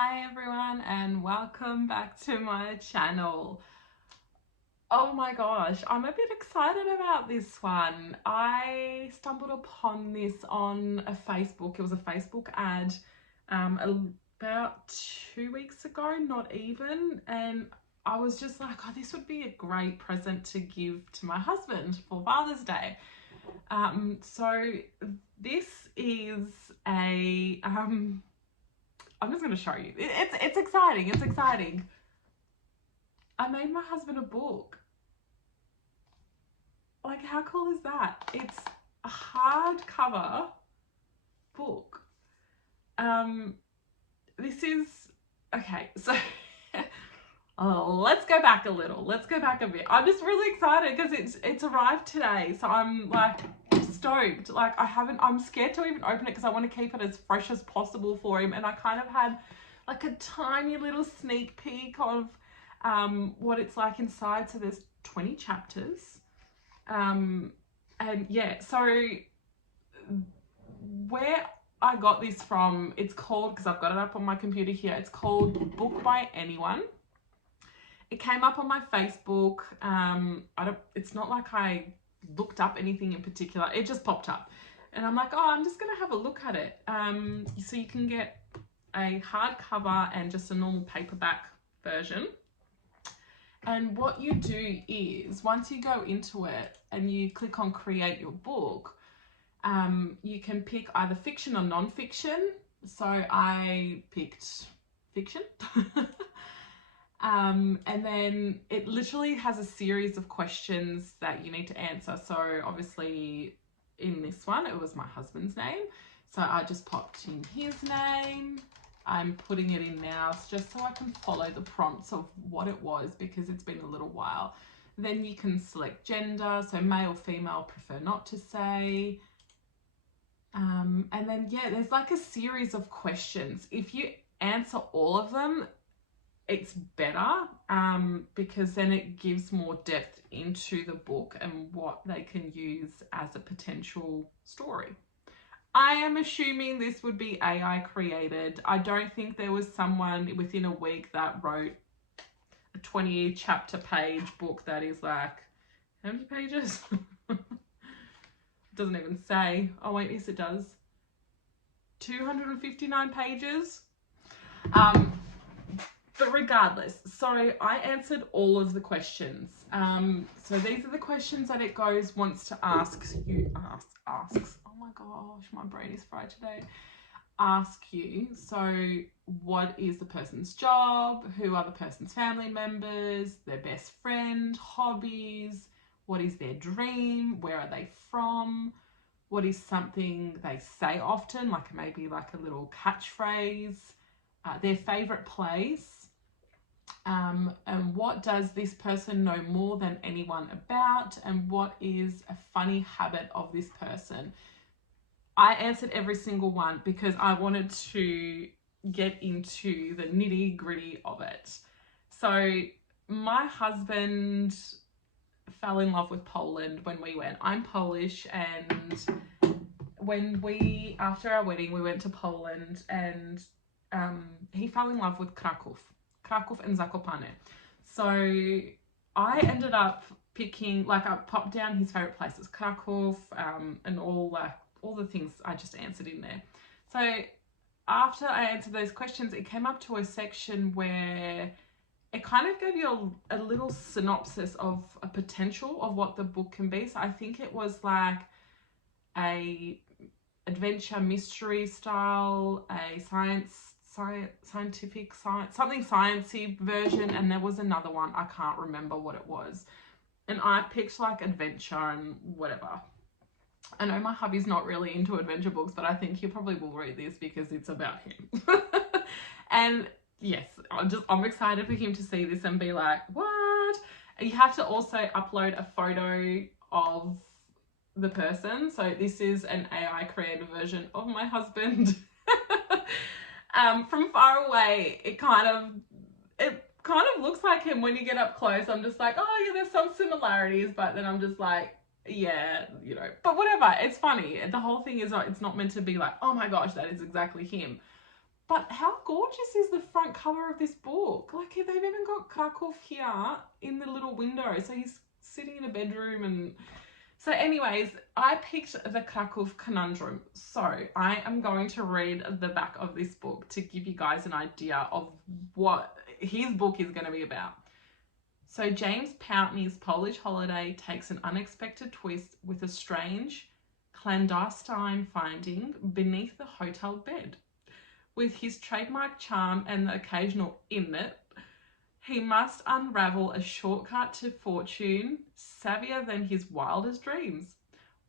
Hi everyone and welcome back to my channel. Oh my gosh, I'm a bit excited about this one. I stumbled upon this on a Facebook. It was a Facebook ad about 2 weeks ago, not even, and I was just like, oh, this would be a great present to give to my husband for Father's Day. So this is a I'm just going to show you. It's exciting. It's exciting. I made my husband a book. Like, how cool is that? It's a hardcover book. This is okay. So let's go back a little. Let's go back a bit. I'm just really excited because it's arrived today. So I'm like stoked. Like I'm scared to even open it because I want to keep it as fresh as possible for him. And I kind of had like a tiny little sneak peek of what it's like inside. So there's 20 chapters. And yeah, so where I got this from, it's called, because I've got it up on my computer here, it's called Book by Anyone. It came up on my Facebook. It's not like I looked up anything in particular. It just popped up. And I'm like, oh, I'm just going to have a look at it. So you can get a hardcover and just a normal paperback version. And what you do is, once you go into it and you click on create your book, you can pick either fiction or non-fiction. So I picked fiction. And then it literally has a series of questions that you need to answer. So obviously in this one, it was my husband's name. So I just popped in his name. I'm putting it in now just so I can follow the prompts of what it was because it's been a little while. Then you can select gender, so male, female, prefer not to say. And then, yeah, there's like a series of questions. If you answer all of them, it's better because then it gives more depth into the book and what they can use as a potential story. I am assuming this would be AI created. I don't think there was someone within a week that wrote a 20 chapter page book that is like, how many pages? It doesn't even say. Oh wait, yes it does. 259 pages. But regardless, so I answered all of the questions. So these are the questions that it wants to ask you, asks. Oh my gosh, my brain is fried today. Ask you, so what is the person's job? Who are the person's family members? Their best friend? Hobbies? What is their dream? Where are they from? What is something they say often, like maybe like a little catchphrase? Their favourite place? And what does this person know more than anyone about, and what is a funny habit of this person? I answered every single one because I wanted to get into the nitty gritty of it. So my husband fell in love with Poland when we went. I'm Polish, and after our wedding, we went to Poland, and he fell in love with Krakow and Zakopane. So I ended up picking, like, I popped down his favorite places, Krakow, and all the things I just answered in there. So after I answered those questions, it came up to a section where it kind of gave you a little synopsis of a potential of what the book can be. So I think it was like a adventure mystery style, a scientific science, something sciencey version, and there was another one, I can't remember what it was, and I picked like adventure and whatever. I know my hubby's not really into adventure books, but I think he probably will read this because it's about him. And yes, I'm excited for him to see this and be like, what? You have to also upload a photo of the person. So this is an AI created version of my husband. From far away, it kind of looks like him. When you get up close, I'm just like, oh yeah, there's some similarities, but then I'm just like, yeah, you know, but whatever, it's funny. The whole thing is, it's not meant to be like, oh my gosh, that is exactly him. But how gorgeous is the front cover of this book? Like, they've even got Krakow here in the little window. So he's sitting in a bedroom and... So anyways, I picked the Krakow Conundrum. So I am going to read the back of this book to give you guys an idea of what his book is going to be about. So James Pountney's Polish holiday takes an unexpected twist with a strange, clandestine finding beneath the hotel bed. With his trademark charm and the occasional "in it," he must unravel a shortcut to fortune, savvier than his wildest dreams,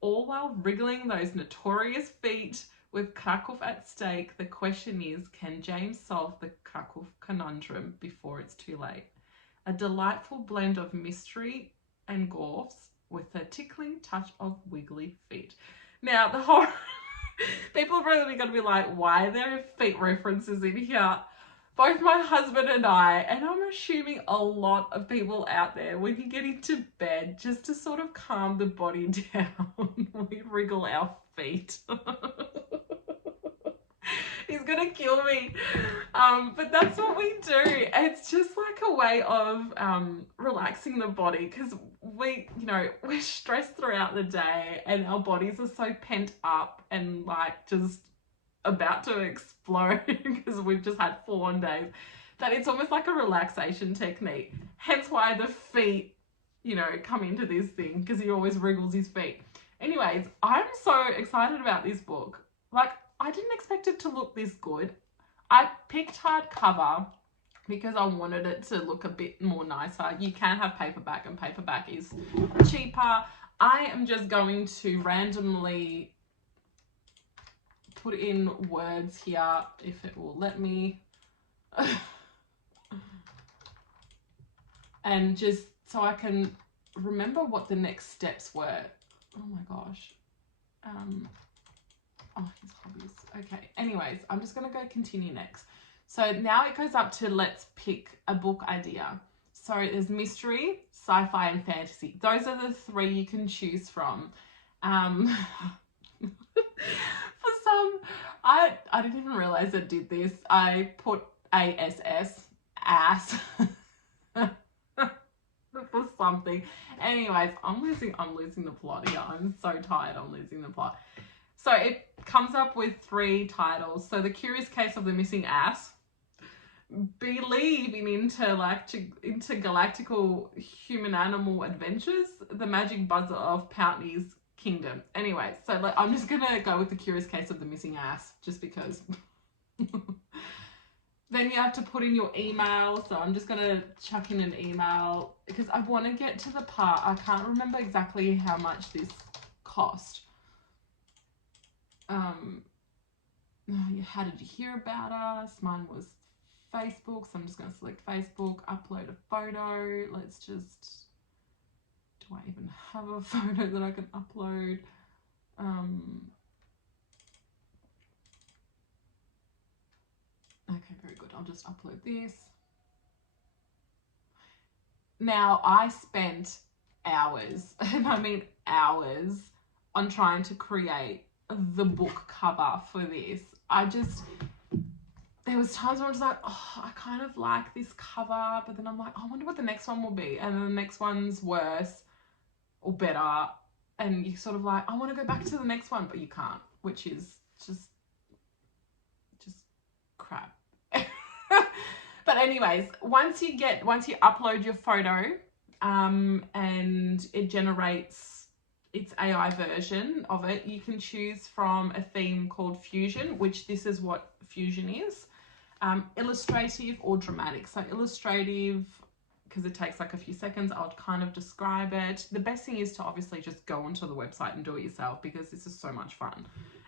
all while wriggling those notorious feet. With Krakow at stake, the question is, can James solve the Krakow conundrum before it's too late? A delightful blend of mystery and gorfs with a tickling touch of wiggly feet. Now, the whole... people are probably going to be like, why are there feet references in here? Both my husband and I'm assuming a lot of people out there, when you get into bed, just to sort of calm the body down, we wriggle our feet. He's gonna kill me. But that's what we do. It's just like a way of relaxing the body, because we're stressed throughout the day and our bodies are so pent up and like just about to explode because we've just had 4 long days, that it's almost like a relaxation technique. Hence why the feet, come into this thing, because he always wriggles his feet. Anyways, I'm so excited about this book. Like, I didn't expect it to look this good. I picked hardcover because I wanted it to look a bit more nicer. You can have paperback, and paperback is cheaper. I am just going to randomly put in words here, if it will let me. And just so I can remember what the next steps were. Oh my gosh. Oh, his hobbies. Okay, anyways, I'm just going to go continue next. So now it goes up to let's pick a book idea. So there's mystery, sci-fi, and fantasy. Those are the 3 you can choose from. For some, I didn't even realize I did this. I put ASS, ass, for something. Anyways, I'm losing the plot here. I'm so tired, I'm losing the plot. So it comes up with 3 titles. So The Curious Case of the Missing Ass, Believe in Intergalactical Human Animal Adventures, The Magic Buzzer of Pountney's Kingdom. Anyway, so I'm just going to go with The Curious Case of the Missing Ass, just because. Then you have to put in your email. So I'm just going to chuck in an email because I want to get to the part. I can't remember exactly how much this cost. How did you hear about us? Mine was Facebook, so I'm just going to select Facebook, upload a photo. Let's just, do I even have a photo that I can upload? Okay, very good. I'll just upload this. Now, I spent hours, and I mean hours, on trying to create the book cover for this. There was times where I was like, oh, I kind of like this cover, but then I'm like, I wonder what the next one will be. And then the next one's worse or better. And you sort of like, I want to go back to the next one, but you can't, which is just crap. But anyways, once you upload your photo, and it generates its AI version of it, you can choose from a theme called Fusion, which this is what Fusion is. Illustrative or dramatic. So illustrative, because it takes like a few seconds, I'll kind of describe it. The best thing is to obviously just go onto the website and do it yourself, because this is so much fun.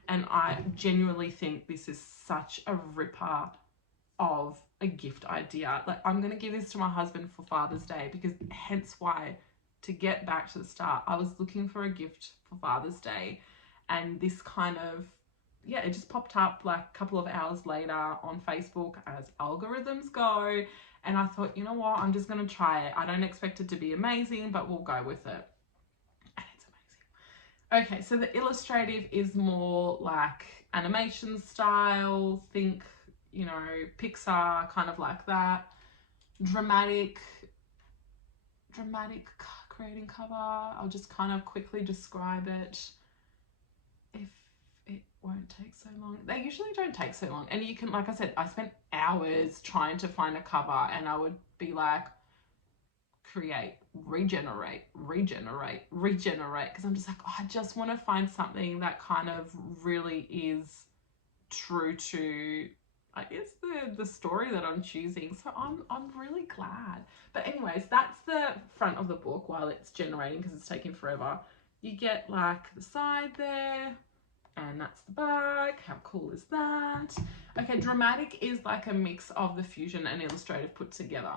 And I genuinely think this is such a ripper of a gift idea. Like, I'm going to give this to my husband for Father's Day, because hence why, to get back to the start, I was looking for a gift for Father's Day, and this kind of, it just popped up like a couple of hours later on Facebook, as algorithms go, and I thought, you know what, I'm just going to try it. I don't expect it to be amazing, but we'll go with it. And it's amazing. Okay, so the illustrative is more like animation style. Think, you know, Pixar, kind of like that. Dramatic creating cover. I'll just kind of quickly describe it if it won't take so long. They usually don't take so long. And you can, like I said, I spent hours trying to find a cover, and I would be like, create, regenerate, because I'm just like, oh, I just want to find something that kind of really is true to, I guess, the story that I'm choosing. So I'm really glad. But anyways, that's the front of the book while it's generating, because it's taking forever. You get like the side there, and that's the back. How cool is that? Okay, dramatic is like a mix of the Fusion and Illustrative put together.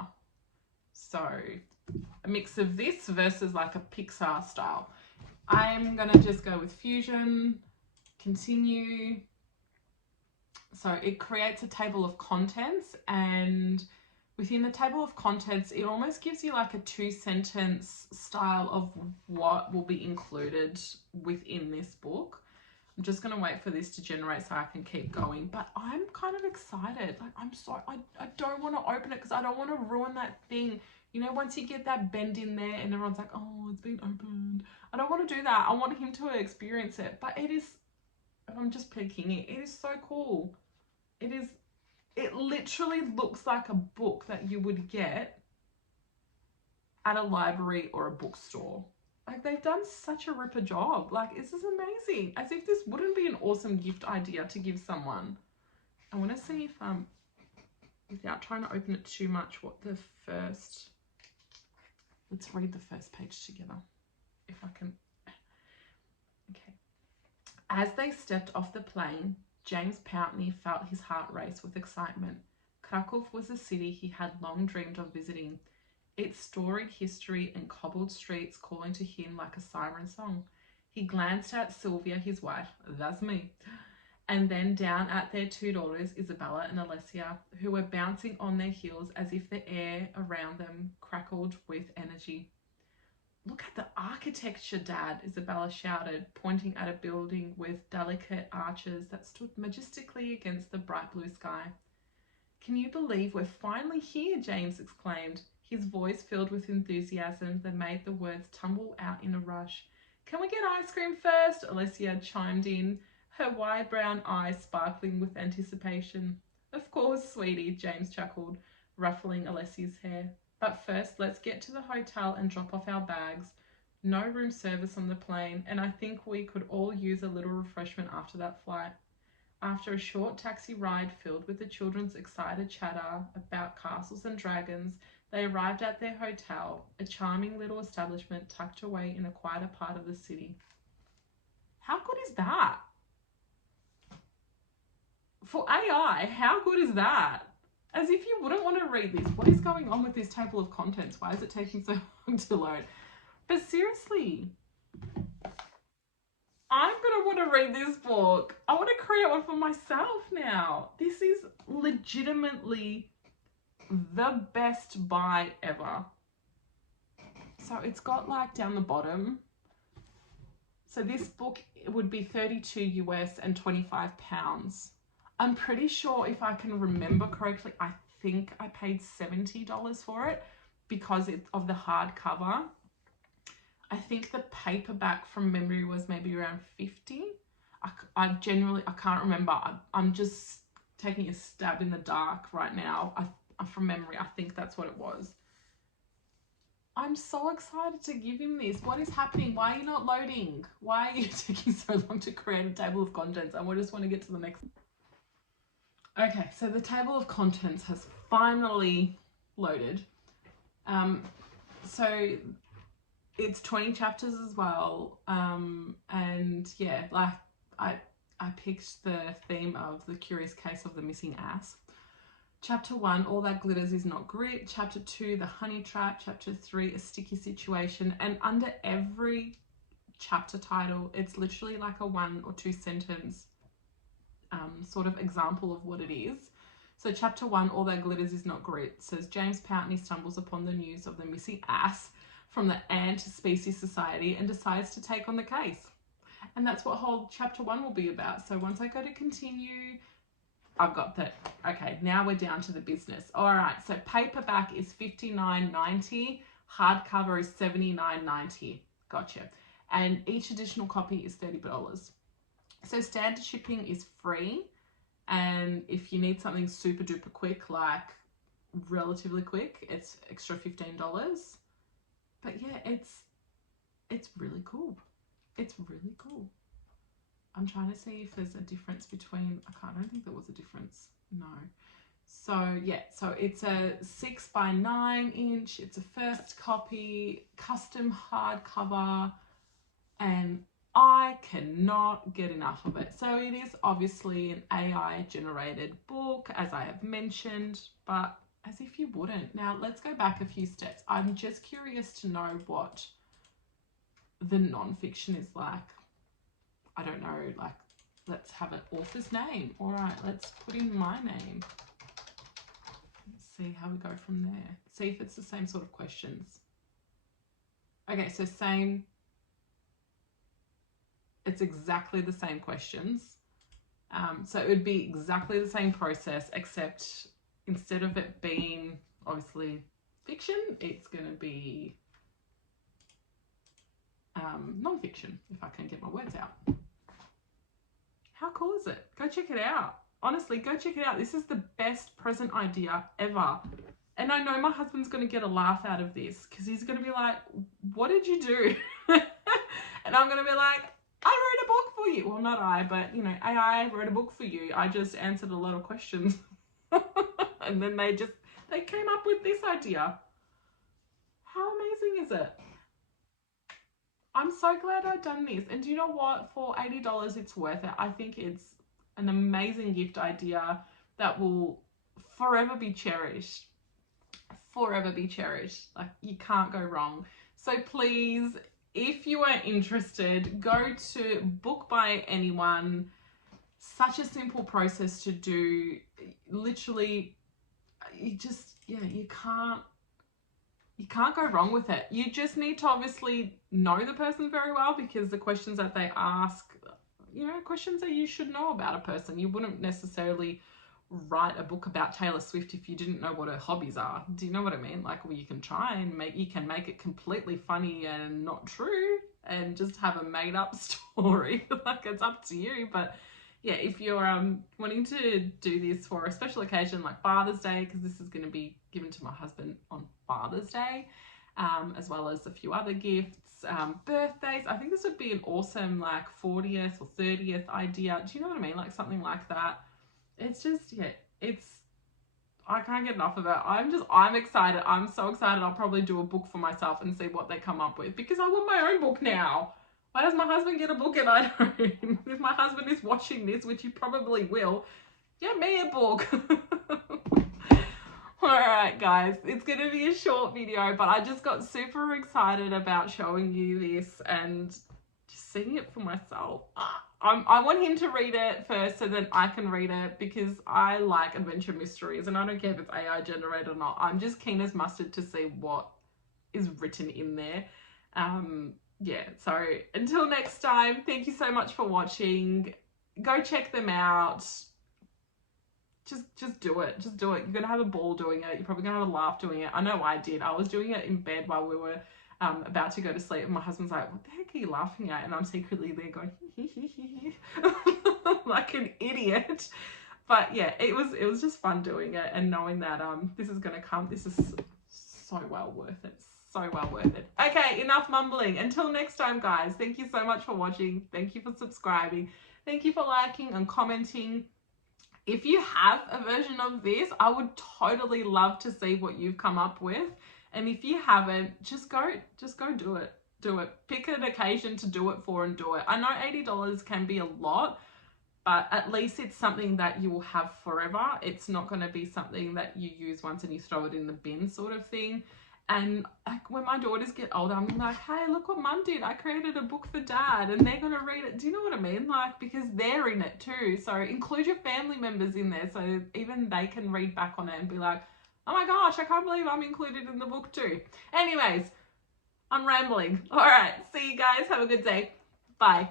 So a mix of this versus like a Pixar style. I'm gonna just go with Fusion, continue. So it creates a table of contents, and within the table of contents, it almost gives you like a 2-sentence style of what will be included within this book. I'm just going to wait for this to generate so I can keep going, but I'm kind of excited. Like, I don't want to open it because I don't want to ruin that thing. You know, once you get that bend in there and everyone's like, oh, it's been opened. I don't want to do that. I want him to experience it, but it is, I'm just picking it. It is so cool. It literally looks like a book that you would get at a library or a bookstore. Like, they've done such a ripper job. Like, this is amazing. As if this wouldn't be an awesome gift idea to give someone. I want to see if, without trying to open it too much, what the first, let's read the first page together. If I can. Okay. As they stepped off the plane, James Pountney felt his heart race with excitement. Krakow was a city he had long dreamed of visiting, its storied history and cobbled streets calling to him like a siren song. He glanced at Sylvia, his wife, that's me, and then down at their 2 daughters, Isabella and Alessia, who were bouncing on their heels as if the air around them crackled with energy. Look at the architecture, Dad, Isabella shouted, pointing at a building with delicate arches that stood majestically against the bright blue sky. Can you believe we're finally here? James exclaimed, his voice filled with enthusiasm that made the words tumble out in a rush. Can we get ice cream first? Alessia chimed in, her wide brown eyes sparkling with anticipation. Of course, sweetie, James chuckled, ruffling Alessia's hair. But first, let's get to the hotel and drop off our bags. No room service on the plane, and I think we could all use a little refreshment after that flight. After a short taxi ride filled with the children's excited chatter about castles and dragons, they arrived at their hotel, a charming little establishment tucked away in a quieter part of the city. How good is that? For AI, how good is that? As if you wouldn't want to read this. What is going on with this table of contents? Why is it taking so long to load? But seriously, I'm going to want to read this book. I want to create one for myself now. This is legitimately the best buy ever. So it's got like down the bottom. So this book would be $32 US and £25. I'm pretty sure, if I can remember correctly, I think I paid $70 for it because of the hardcover. I think the paperback from memory was maybe around 50. I can't remember. I'm just taking a stab in the dark right now. From memory, I think that's what it was. I'm so excited to give him this. What is happening? Why are you not loading? Why are you taking so long to create a table of contents? I just want to get to the next. Okay, so the table of contents has finally loaded. So it's 20 chapters as well. And yeah, like I picked the theme of The Curious Case of the Missing Ass. Chapter 1, All That Glitters Is Not Grit. Chapter 2, The Honey Trap. Chapter 3, A Sticky Situation. And under every chapter title, it's literally like a 1 or 2 sentence sort of example of what it is. So chapter 1, All That Glitters Is Not Grit, says James Pountney stumbles upon the news of the missing ass from the Ant Species Society and decides to take on the case. And that's what whole chapter 1 will be about. So once I go to continue, I've got that. Okay, Okay, now we're down to the business. All right, so paperback is $59.90, hardcover is $79.90. Gotcha. And each additional copy is $30. So standard shipping is free, and if you need something super duper quick, like relatively quick, it's extra $15. But yeah, it's really cool. It's really cool. I'm trying to see if there's a difference between, I don't think there was a difference. No. So yeah, so it's a 6 by 9 inch. It's a first copy, custom hardcover, and I cannot get enough of it. So it is obviously an AI generated book, as I have mentioned, but as if you wouldn't. Now let's go back a few steps. I'm just curious to know what the non-fiction is like. I don't know, like, let's have an author's name. All right, let's put in my name. Let's see how we go from there. See if it's the same sort of questions. Okay, so same. It's exactly the same questions. So it would be exactly the same process, except instead of it being obviously fiction, it's going to be non-fiction, if I can get my words out. How cool is it? Go check it out. Honestly, go check it out. This is the best present idea ever. And I know my husband's going to get a laugh out of this because he's going to be like, what did you do? And I'm going to be like, I wrote a book for you. Well, not I, but, you know, AI wrote a book for you. I just answered a lot of questions. And then they came up with this idea. How amazing is it? I'm so glad I've done this. And do you know what? For $80, it's worth it. I think it's an amazing gift idea that will forever be cherished. Forever be cherished. Like, you can't go wrong. So please, if you are interested, go to Book by Anyone. Such a simple process to do. Literally, you can't go wrong with it. You just need to obviously know the person very well, because the questions that they ask, you know, questions that you should know about a person. You wouldn't necessarily write a book about Taylor Swift if you didn't know what her hobbies are. Do you know what I mean? Like, well, you can try and make it completely funny and not true and just have a made up story. Like, it's up to you. But yeah, if you're wanting to do this for a special occasion like Father's Day, because this is going to be given to my husband on Father's Day, as well as a few other gifts, birthdays, I think this would be an awesome like 40th or 30th idea. Do you know what I mean? Like something like that. It's just, yeah, I can't get enough of it. I'm excited. I'm so excited. I'll probably do a book for myself and see what they come up with, because I want my own book now. Why does my husband get a book and I don't? If my husband is watching this, which he probably will, get me a book. Alright guys, it's going to be a short video, but I just got super excited about showing you this and just seeing it for myself. I want him to read it first so then I can read it, because I like adventure mysteries and I don't care if it's AI generated or not. I'm just keen as mustard to see what is written in there. Yeah, so until next time, thank you so much for watching. Go check them out. Just do it. Just do it. You're going to have a ball doing it. You're probably going to have a laugh doing it. I know I did. I was doing it in bed while we were about to go to sleep. And my husband's like, what the heck are you laughing at? And I'm secretly there going, like an idiot. But yeah, it was just fun doing it and knowing that this is going to come. This is so well worth it. So well worth it. Okay, enough mumbling. Until next time, guys. Thank you so much for watching. Thank you for subscribing. Thank you for liking and commenting. If you have a version of this, I would totally love to see what you've come up with. And if you haven't, just go do it. Do it. Pick an occasion to do it for and do it. I know $80 can be a lot, but at least it's something that you will have forever. It's not going to be something that you use once and you throw it in the bin sort of thing. And like when my daughters get older, I'm like, hey, look what mum did. I created a book for dad and they're going to read it. Do you know what I mean? Like, because they're in it too. So include your family members in there so even they can read back on it and be like, oh my gosh, I can't believe I'm included in the book too. Anyways, I'm rambling. All right. See you guys. Have a good day. Bye.